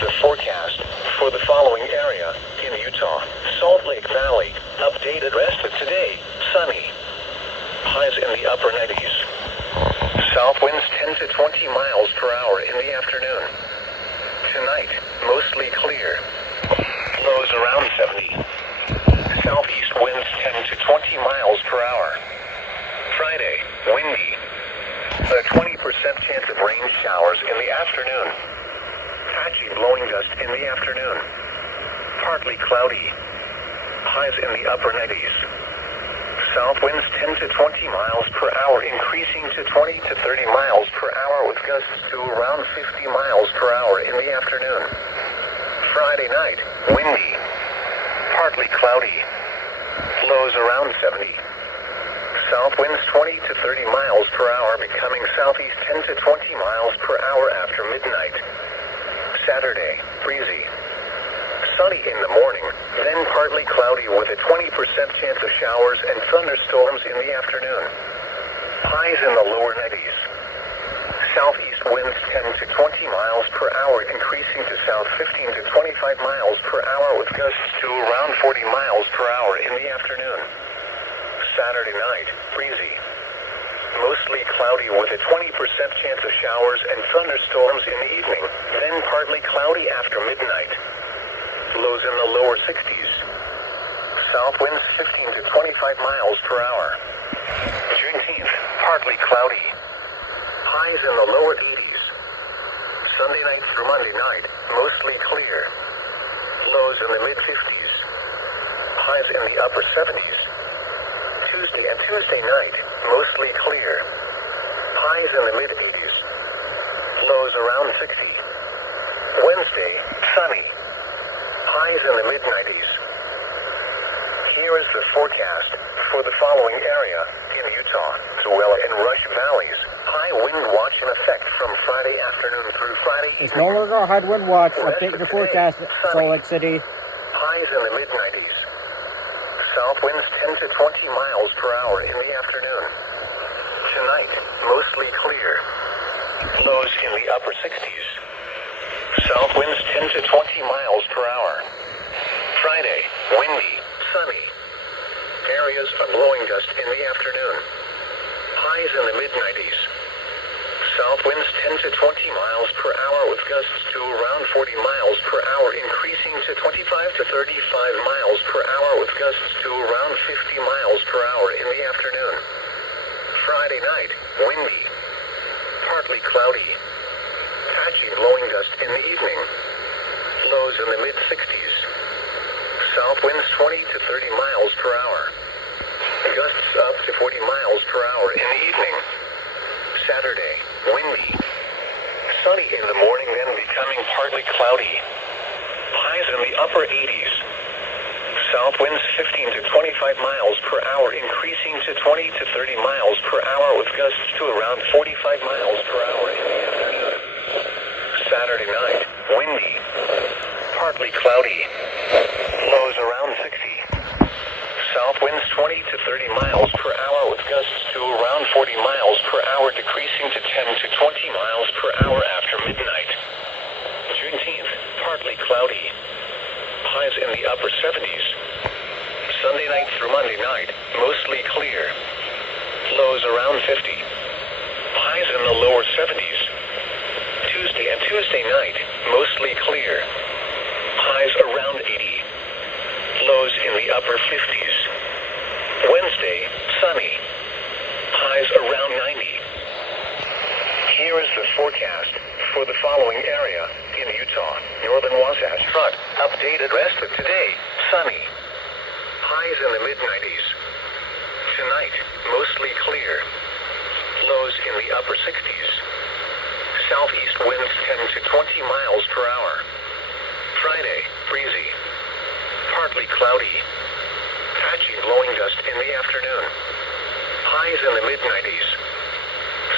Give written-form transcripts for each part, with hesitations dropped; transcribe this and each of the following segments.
the forecast for the following area in Utah. Salt Lake Valley, updated rest of today, sunny. Highs in the upper 90s. South winds 10 to 20 miles per hour in the afternoon. Tonight, mostly clear. Lows around 70. Southeast winds 10 to 20 miles per hour. Friday, windy. A 20% chance of rain showers in the afternoon. Patchy blowing gust in the afternoon. Partly cloudy. Highs in the upper 90s. South winds 10 to 20 miles per hour, increasing to 20 to 30 miles per hour with gusts to around 50 miles per hour in the afternoon. Friday night, windy. Partly cloudy. Lows around 70. South winds 20 to 30 miles per hour, becoming southeast 10 to 20 miles per hour after midnight. Saturday, breezy. Sunny in the morning, then partly cloudy with a 20% chance of showers and thunderstorms in the afternoon. Highs in the lower 90s. Southeast winds 10 to 20 miles per hour, increasing to south 15 to 25 miles per hour with gusts to around 40 miles per hour in the afternoon. Saturday night, breezy. Mostly cloudy with a 20% chance of showers and thunderstorms in the evening, then partly cloudy after midnight. Lows in the lower 60s. South winds 15 to 25 miles per hour. Juneteenth, partly cloudy. Highs in the lower 80s. Sunday night through Monday night, mostly clear. Lows in the mid-50s. Highs in the upper 70s. Tuesday and Tuesday night, mostly clear. Highs in the mid-80s. Lows around 60. Wednesday, sunny. Highs in the mid-90s. Here is the forecast for the following area in Utah, Tooele and Rush Valleys. High wind watch in effect from Friday afternoon through Friday evening. It's no longer a high wind watch. Update your forecast, Salt Lake City. Highs in the mid-90s. South winds 10 to 20 miles per hour in the afternoon. Tonight, mostly clear. Lows in the upper 60s. South winds 10 to 20 miles per hour. Friday, windy, sunny. Areas of blowing gust in the afternoon. Highs in the mid-90s. South winds 10 to 20 miles per hour with gusts to around 40 miles per hour, increasing to 25 to 35 miles per hour with gusts to around 50 miles per hour in the afternoon. Friday night, windy. Partly cloudy. Patchy blowing gust in the evening. Lows in the mid-60s. South winds 20 to 30 miles per hour. Gusts up to 40 miles per hour in the evening. Saturday, windy. Sunny in the morning, then becoming partly cloudy. Highs in the upper 80s. South winds 15 to 25 miles per hour, increasing to 20 to 30 miles per hour with gusts to around 45 miles per hour in the afternoon. Saturday night, windy. Partly cloudy. Lows around 60. South winds 20 to 30 miles per hour with gusts to around 40 miles per hour, decreasing to 10 to 20 miles per hour after midnight. Juneteenth, partly cloudy. Highs in the upper 70s. Sunday night through Monday night, mostly clear. Lows around 50. Highs in the lower 70s. Tuesday and Tuesday night, mostly clear. Highs around 80. Lows in the upper 50s. Wednesday, sunny. Highs around 90. Here is the forecast for the following area in Utah, northern Wasatch Front. Updated rest of today, sunny. Highs in the mid-90s. Tonight, mostly clear. Lows in the upper 60s. Southeast winds 10 to 20 miles per hour. Friday, breezy. Partly cloudy. Patchy blowing gust in the afternoon. Highs in the mid-90s.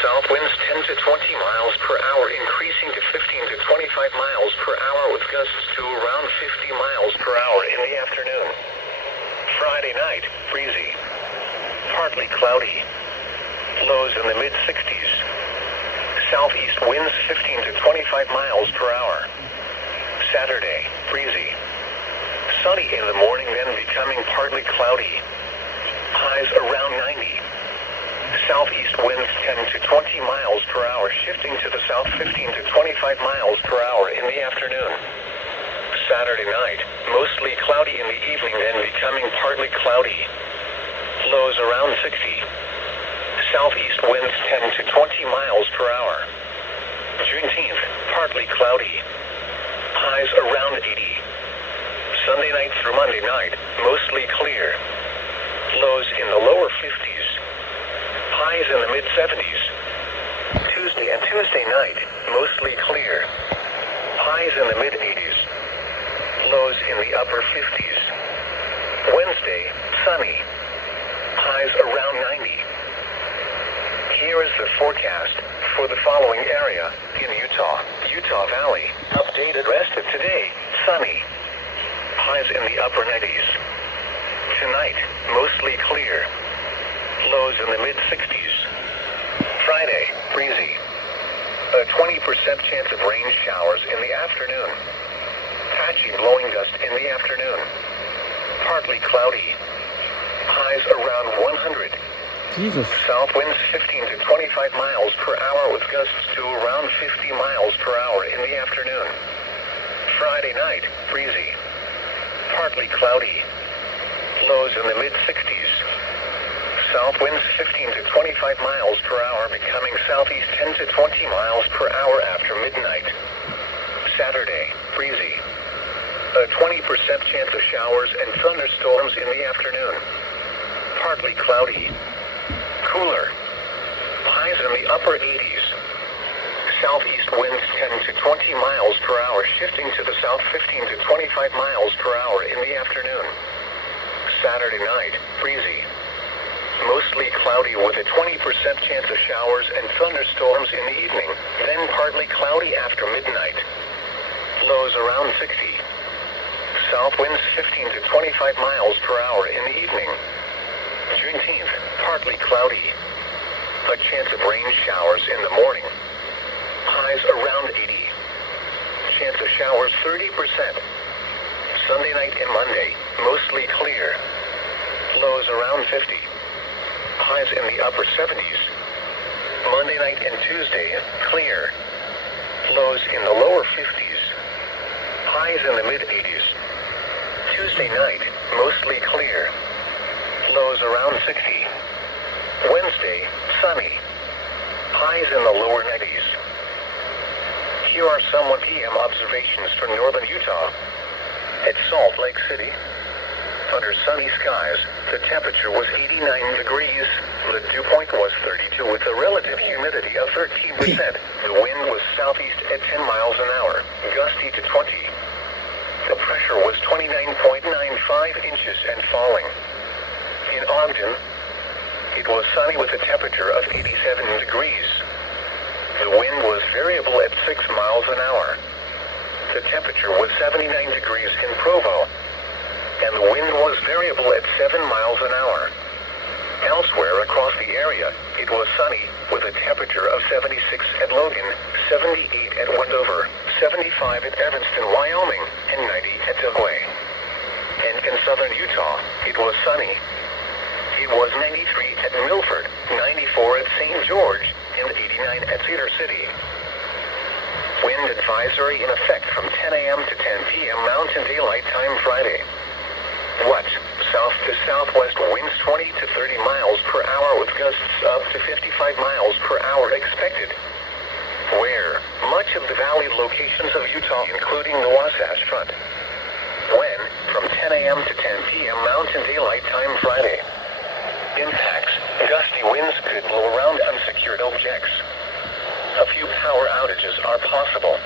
South winds 10 to 20 miles per hour, increasing to 15 to 25 miles per hour with gusts to around 50 miles per hour in the afternoon. Friday night, breezy. Partly cloudy. Lows in the mid-60s. Southeast winds 15 to 25 miles per hour. Saturday, breezy. Sunny in the morning, then becoming partly cloudy. Highs around 90. Southeast winds 10 to 20 miles per hour, shifting to the south 15 to 25 miles per hour in the afternoon. Saturday night, mostly cloudy in the evening, then becoming partly cloudy. Lows around 60. Southeast winds 10 to 20 miles per hour. Juneteenth, partly cloudy. Highs around 80. Sunday night through Monday night, mostly clear. Lows in the lower 50s. Highs in the mid-70s. Tuesday and Tuesday night, mostly clear. Highs in the mid-80s. Lows in the upper 50s. Wednesday, sunny. Highs around 90. Here is the forecast for the following area in Utah Valley. Updated rest of today, sunny. Highs in the upper 90s. Tonight, mostly clear. Lows in the mid-60s. Friday, breezy. A 20% chance of rain showers in the afternoon. Patchy blowing dust in the afternoon. Partly cloudy. Highs around 100. Jesus. South winds 15 to 25 miles per hour with gusts to around 50 miles per hour in the afternoon. Friday night, breezy. Partly cloudy. Lows in the mid-60s. South winds 15 to 25 miles per hour, becoming southeast 10 to 20 miles per hour after midnight. Saturday, breezy. A 20% chance of showers and thunderstorms in the afternoon. Partly cloudy. Cooler. Highs in the upper 80s. Southeast winds 10 to 20 miles per hour, shifting to the south 15 to 25 miles per hour in the afternoon. Saturday night, breezy. Mostly cloudy with a 20% chance of showers and thunderstorms in the evening, then partly cloudy after midnight. Lows around 60. South winds 15 to 25 miles per hour in the evening. Juneteenth, partly cloudy. A chance of rain showers in the morning. Highs around 80. Chance of showers 30%. Sunday night and Monday, mostly clear. Lows around 50. Highs in the upper 70s. Monday night and Tuesday, clear. Lows in the lower 50s. Highs in the mid-80s. Tuesday night, mostly clear. Lows around 60. Wednesday, sunny. Highs in the lower 90s. Here are some 1 p.m. observations for northern Utah. At Salt Lake City, under sunny skies, the temperature was 89 degrees. The dew point was 32 with a relative humidity of 13%. The wind was southeast at 10 miles an hour, gusty to 20. The pressure was 29.95 inches and falling. In Ogden, it was sunny with a temperature of 87 degrees. The wind was variable at 6 miles an hour. The temperature was 79 degrees in Provo, and the wind was variable at 7 miles an hour. Elsewhere across the area, it was sunny with a temperature of 76 at Logan, 78 at Wendover, 75 at Evanston, Wyoming, and 90 at Delaware. And in southern Utah, it was sunny. It was 93 at Milford, 94 at St. George, and 89 at Cedar City. Wind advisory in effect from 10 a.m. to 10 p.m. Mountain Daylight Time Friday. What? South to southwest winds 20 to 30 miles per hour with gusts up to 55 miles per hour expected. Where? Much of the valley locations of Utah, including the Wasatch Front. When? From 10 a.m. to 10 p.m. Mountain Daylight Time Friday. Impacts. Gusty winds could blow around unsecured objects. A few power outages are possible.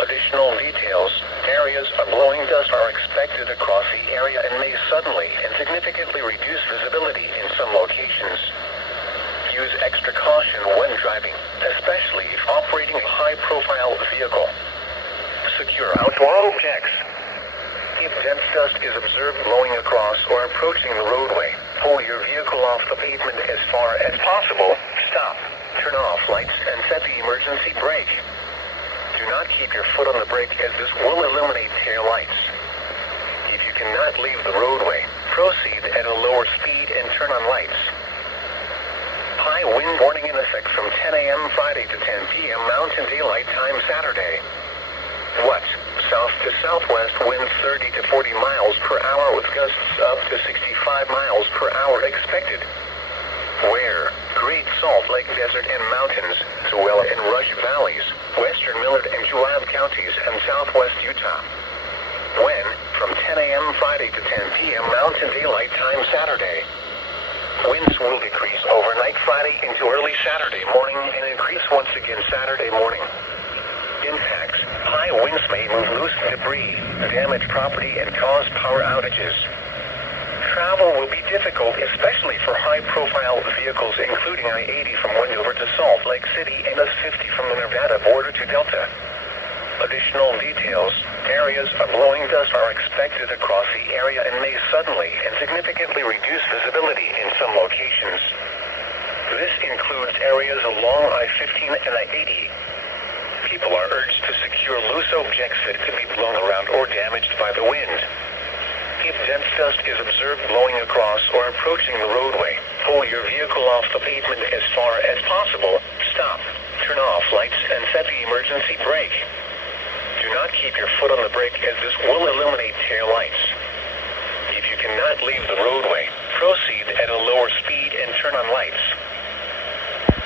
Additional details. Areas of blowing dust are expected across the area and may suddenly and significantly reduce visibility in some locations. Use extra caution when driving, especially if operating a high-profile vehicle. Secure outdoor objects. If dense dust is observed blowing across or approaching the roadway, pull your vehicle off the pavement as far as possible. Stop, turn off lights, and set the emergency brake. Do not keep your foot on the brake as this will eliminate southwest winds 30 to 40 miles per hour with gusts up to 65 miles per hour expected. Where? Great Salt Lake Desert and Mountains, Tooele and Rush Valleys, western Millard and Juab counties, and southwest Utah. When? From 10 a.m. Friday to 10 p.m. Mountain Daylight Time Saturday. Winds will decrease overnight Friday into early Saturday morning and increase once again Saturday morning. Impacts. High winds may move loose debris, damage property, and cause power outages. Travel will be difficult, especially for high-profile vehicles, including I-80 from Wendover to Salt Lake City and S-50 from the Nevada border to Delta. Additional details. Areas of blowing dust are expected across the area and may suddenly and significantly reduce visibility in some locations. This includes areas along I-15 and I-80. People are urged to secure loose objects that could be blown around or damaged by the wind. If dense dust is observed blowing across or approaching the roadway, pull your vehicle off the pavement as far as possible, stop, turn off lights, and set the emergency brake. Do not keep your foot on the brake as this will illuminate tail lights. If you cannot leave the roadway, proceed at a lower speed and turn on lights.